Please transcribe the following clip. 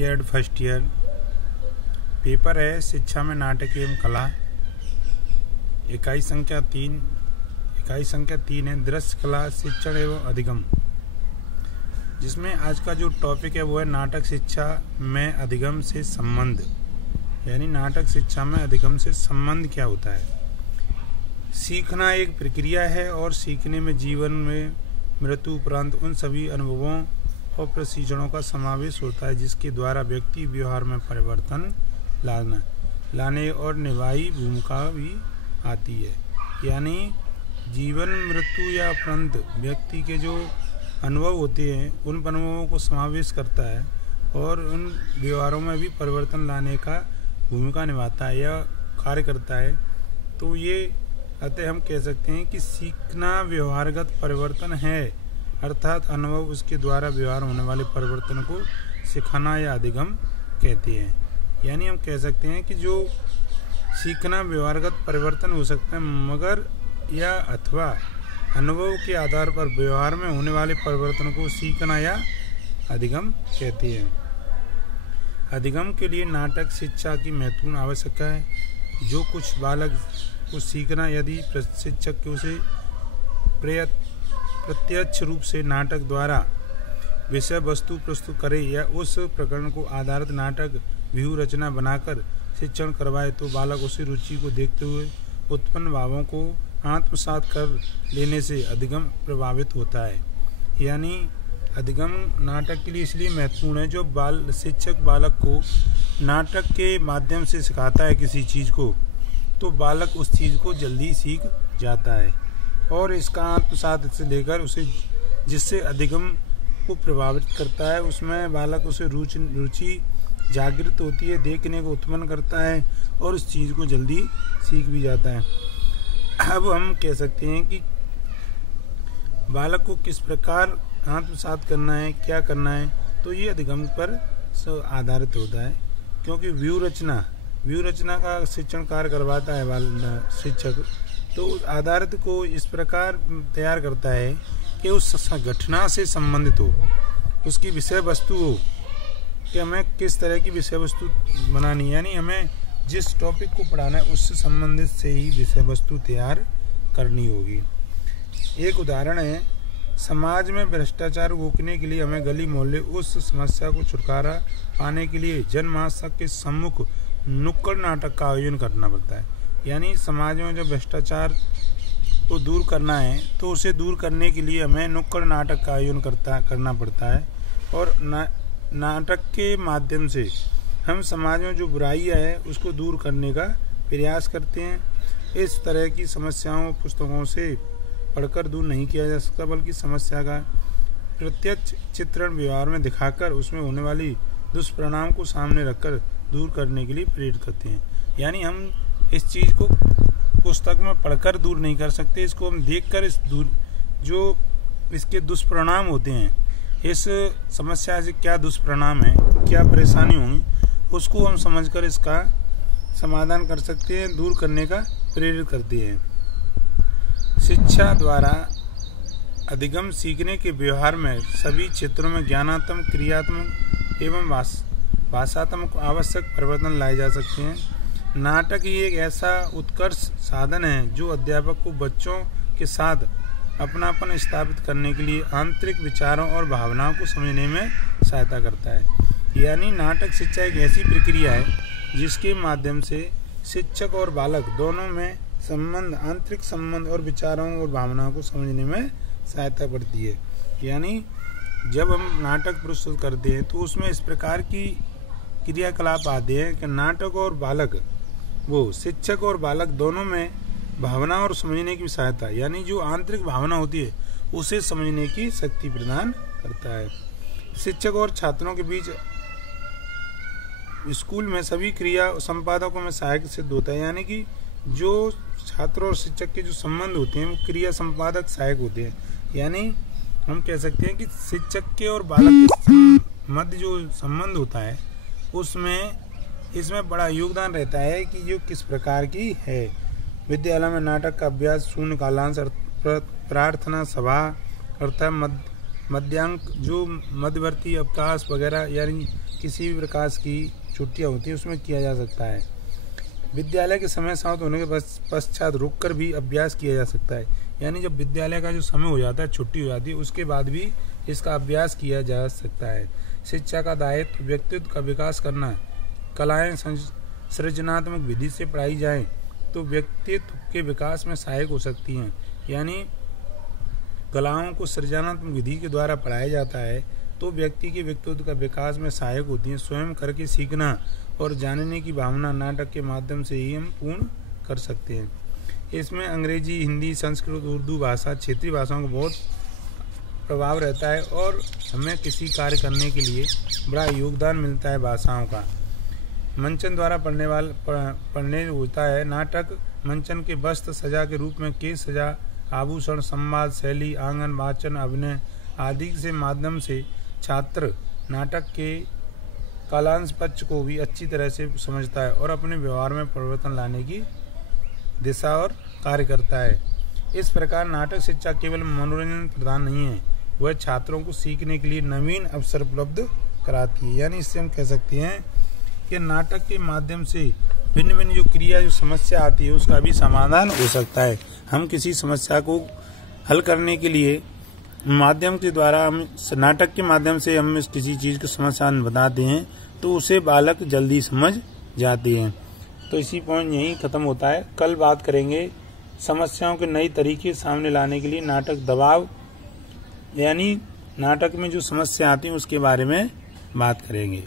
BEd first year. Paper है शिक्षा में नाटक एवं कला। इकाई संख्या 3 है दृश्य कला शिक्षण एवं अधिगम, जिसमें आज का जो टॉपिक है वो है नाटक शिक्षा में अधिगम से संबंध। यानी नाटक शिक्षा में अधिगम से संबंध क्या होता है। सीखना एक प्रक्रिया है और सीखने में जीवन में मृत्यु उपरांत उन सभी अनुभवों और प्रशिक्षणों का समावेश होता है जिसके द्वारा व्यक्ति व्यवहार में परिवर्तन लाने और निभाई भूमिका भी आती है। यानी जीवन मृत्यु या उपरांत व्यक्ति के जो अनुभव होते हैं उन अनुभवों को समावेश करता है और उन व्यवहारों में भी परिवर्तन लाने का भूमिका निभाता है या कार्य करता है। तो ये अतः हम कह सकते हैं कि सीखना व्यवहारगत परिवर्तन है, अर्थात अनुभव उसके द्वारा व्यवहार होने वाले परिवर्तन को सिखाना या अधिगम कहते हैं। यानी हम कह सकते हैं कि जो सीखना व्यवहारगत परिवर्तन हो सकता है मगर या अथवा अनुभव के आधार पर व्यवहार में होने वाले परिवर्तन को सीखना या अधिगम कहते हैं। अधिगम के लिए नाटक शिक्षा की महत्वपूर्ण आवश्यकता है। जो कुछ बालक को सीखना यदि प्रशिक्षक के उसे प्रत्यक्ष रूप से नाटक द्वारा विषय वस्तु प्रस्तुत करे या उस प्रकरण को आधारित नाटक व्यूह रचना बनाकर शिक्षण करवाए तो बालक उसी रुचि को देखते हुए उत्पन्न भावों को आत्मसात कर लेने से अधिगम प्रभावित होता है। यानी अधिगम नाटक के लिए इसलिए महत्वपूर्ण है जो शिक्षक बालक को नाटक के माध्यम से सिखाता है किसी चीज़ को तो बालक उस चीज़ को जल्दी सीख जाता है और इसका आत्मसात से लेकर उसे जिससे अधिगम को प्रभावित करता है उसमें बालक उसे रुचि जागृत होती है, देखने को उत्पन्न करता है और उस चीज़ को जल्दी सीख भी जाता है। अब हम कह सकते हैं कि बालक को किस प्रकार आत्मसात करना है, क्या करना है, तो ये अधिगम पर आधारित होता है। क्योंकि व्यूह रचना का शिक्षण कार्य करवाता है शिक्षक, तो उस आधारित को इस प्रकार तैयार करता है कि उस घटना से संबंधित हो, उसकी विषय वस्तु हो कि हमें किस तरह की विषय वस्तु बनानी है। यानी हमें जिस टॉपिक को पढ़ाना है उससे संबंधित से ही विषय वस्तु तैयार करनी होगी। एक उदाहरण है, समाज में भ्रष्टाचार रोकने के लिए हमें गली मोहल्ले उस समस्या को छुटकारा पाने के लिए जनमानस के सम्मुख नुक्कड़ नाटक का आयोजन करना पड़ता है। यानी समाज में जब भ्रष्टाचार को दूर करना है तो उसे दूर करने के लिए हमें नुक्कड़ नाटक का आयोजन करना पड़ता है और नाटक के माध्यम से हम समाज में जो बुराइयां है उसको दूर करने का प्रयास करते हैं। इस तरह की समस्याओं पुस्तकों से पढ़कर दूर नहीं किया जा सकता बल्कि समस्या का प्रत्यक्ष चित्रण व्यवहार में दिखाकर उसमें होने वाली दुष्परिणाम को सामने रखकर दूर करने के लिए प्रेरित करते हैं। यानी हम इस चीज़ को पुस्तक में पढ़कर दूर नहीं कर सकते, इसको हम देखकर जो इसके दुष्परिणाम होते हैं, इस समस्या से क्या दुष्परिणाम है, क्या परेशानी होंगी, उसको हम समझकर इसका समाधान कर सकते हैं, दूर करने का प्रेरित करते हैं। शिक्षा द्वारा अधिगम सीखने के व्यवहार में सभी क्षेत्रों में ज्ञानात्मक, क्रियात्मक एवं भाषात्मक आवश्यक परिवर्तन लाए जा सकते हैं। नाटक ही एक ऐसा उत्कर्ष साधन है जो अध्यापक को बच्चों के साथ अपनापन स्थापित करने के लिए आंतरिक विचारों और भावनाओं को समझने में सहायता करता है। यानी नाटक शिक्षा एक ऐसी प्रक्रिया है जिसके माध्यम से शिक्षक और बालक दोनों में संबंध, आंतरिक संबंध और विचारों और भावनाओं को समझने में सहायता पड़ती है। यानी जब हम नाटक प्रस्तुत करते हैं तो उसमें इस प्रकार की क्रियाकलाप आते हैं कि नाटक और बालक, वो शिक्षक और बालक दोनों में भावना और समझने की सहायता, यानी जो आंतरिक भावना होती है उसे समझने की शक्ति प्रदान करता है। शिक्षक और छात्रों के बीच स्कूल में सभी क्रिया संपादकों में सहायक सिद्ध होता है। यानी कि जो छात्र और शिक्षक के जो संबंध होते हैं वो क्रिया संपादक सहायक होते हैं। यानी हम कह सकते हैं कि शिक्षक के और बालक के मध्य जो संबंध होता है इसमें बड़ा योगदान रहता है कि जो किस प्रकार की है। विद्यालय में नाटक का अभ्यास, शून्य कालांश, प्रार्थना सभा अर्थात मध्यांक, जो मध्यवर्ती अवकाश वगैरह, यानी किसी भी प्रकार की छुट्टियाँ होती हैं उसमें किया जा सकता है। विद्यालय के समय समाप्त होने के पश्चात रुककर भी अभ्यास किया जा सकता है। यानी जब विद्यालय का जो समय हो जाता है, छुट्टी हो जाती है, उसके बाद भी इसका अभ्यास किया जा सकता है। शिक्षा का दायित्व व्यक्तित्व का विकास करना। कलाएं सृजनात्मक विधि से पढ़ाई जाएं तो व्यक्तित्व के विकास में सहायक हो सकती हैं। यानी कलाओं को सृजनात्मक विधि के द्वारा पढ़ाया जाता है तो व्यक्ति के व्यक्तित्व का विकास में सहायक होती हैं। स्वयं करके सीखना और जानने की भावना नाटक के माध्यम से ही हम पूर्ण कर सकते हैं। इसमें अंग्रेजी, हिंदी, संस्कृत, उर्दू भाषा, क्षेत्रीय भाषाओं का बहुत प्रभाव रहता है और हमें किसी कार्य करने के लिए बड़ा योगदान मिलता है भाषाओं का। मंचन द्वारा पढ़ने होता है। नाटक मंचन के वस्त्र सजा के रूप में केश सजा, आभूषण, संवाद शैली, आंगन, वाचन, अभिनय आदि के माध्यम से छात्र नाटक के कालांश पक्ष को भी अच्छी तरह से समझता है और अपने व्यवहार में परिवर्तन लाने की दिशा और कार्य करता है। इस प्रकार नाटक शिक्षा केवल मनोरंजन प्रदान नहीं है, वह छात्रों को सीखने के लिए नवीन अवसर उपलब्ध कराती है। यानी इससे हम कह सकते हैं कि नाटक के माध्यम से भिन्न भिन्न जो क्रिया, जो समस्या आती है उसका भी समाधान हो सकता है। हम किसी समस्या को हल करने के लिए माध्यम के द्वारा हम नाटक के माध्यम से हम किसी चीज़ की समस्या बताते हैं तो उसे बालक जल्दी समझ जाते हैं। तो इसी पॉइंट यहीं खत्म होता है। कल बात करेंगे समस्याओं के नए तरीके सामने लाने के लिए नाटक दबाव, यानी नाटक में जो समस्या आती है उसके बारे में बात करेंगे।